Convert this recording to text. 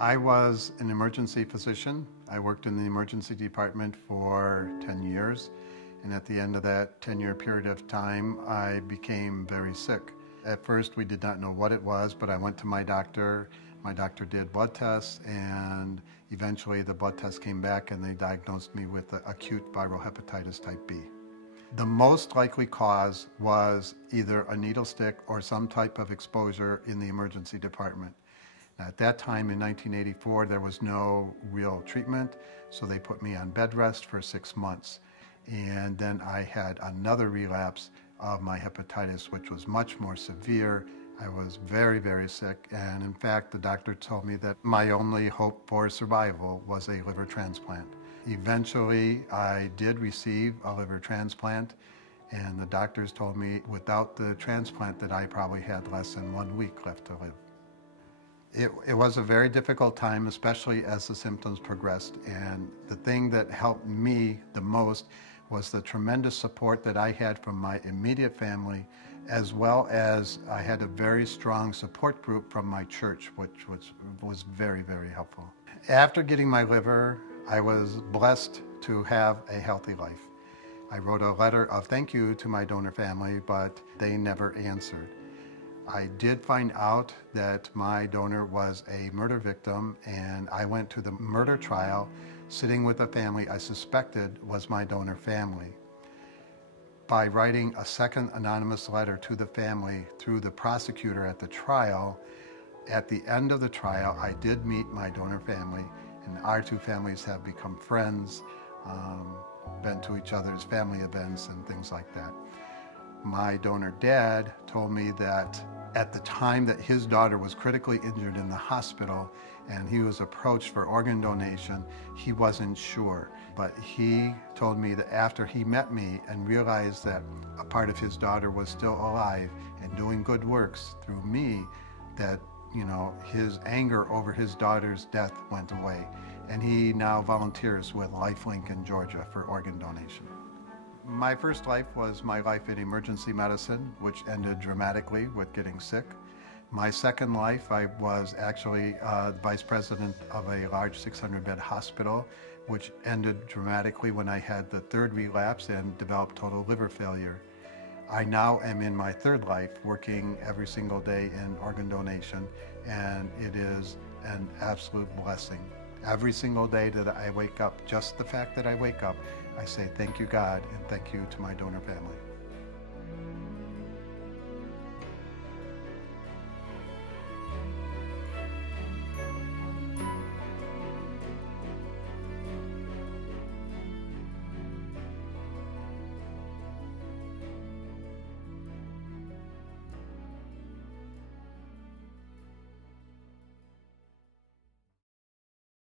I was an emergency physician. I worked in the emergency department for 10 years. And at the end of that 10-year period of time, I became very sick. At first, we did not know what it was, but I went to my doctor. My doctor did blood tests, and eventually the blood test came back and they diagnosed me with acute viral hepatitis type B. The most likely cause was either a needle stick or some type of exposure in the emergency department. Now, at that time in 1984, there was no real treatment, so they put me on bed rest for 6 months. And then I had another relapse of my hepatitis, which was much more severe. I was very, very sick, and in fact, the doctor told me that my only hope for survival was a liver transplant. Eventually, I did receive a liver transplant, and the doctors told me without the transplant that I probably had less than 1 week left to live. It was a very difficult time, especially as the symptoms progressed, and the thing that helped me the most was the tremendous support that I had from my immediate family, as well as I had a very strong support group from my church, which was very, very helpful. After getting my liver, I was blessed to have a healthy life. I wrote a letter of thank you to my donor family, but they never answered. I did find out that my donor was a murder victim, and I went to the murder trial sitting with a family I suspected was my donor family. By writing a second anonymous letter to the family through the prosecutor at the trial, at the end of the trial, I did meet my donor family, and our two families have become friends, been to each other's family events and things like that. My donor dad told me that at the time that his daughter was critically injured in the hospital and he was approached for organ donation, he wasn't sure. But he told me that after he met me and realized that a part of his daughter was still alive and doing good works through me, that, you know, his anger over his daughter's death went away. And he now volunteers with LifeLink in Georgia for organ donation. My first life was my life in emergency medicine, which ended dramatically with getting sick. My second life, I was actually vice president of a large 600-bed hospital, which ended dramatically when I had the third relapse and developed total liver failure. I now am in my third life, working every single day in organ donation, and it is an absolute blessing. Every single day that I wake up, just the fact that I wake up, I say thank you, God, and thank you to my donor family.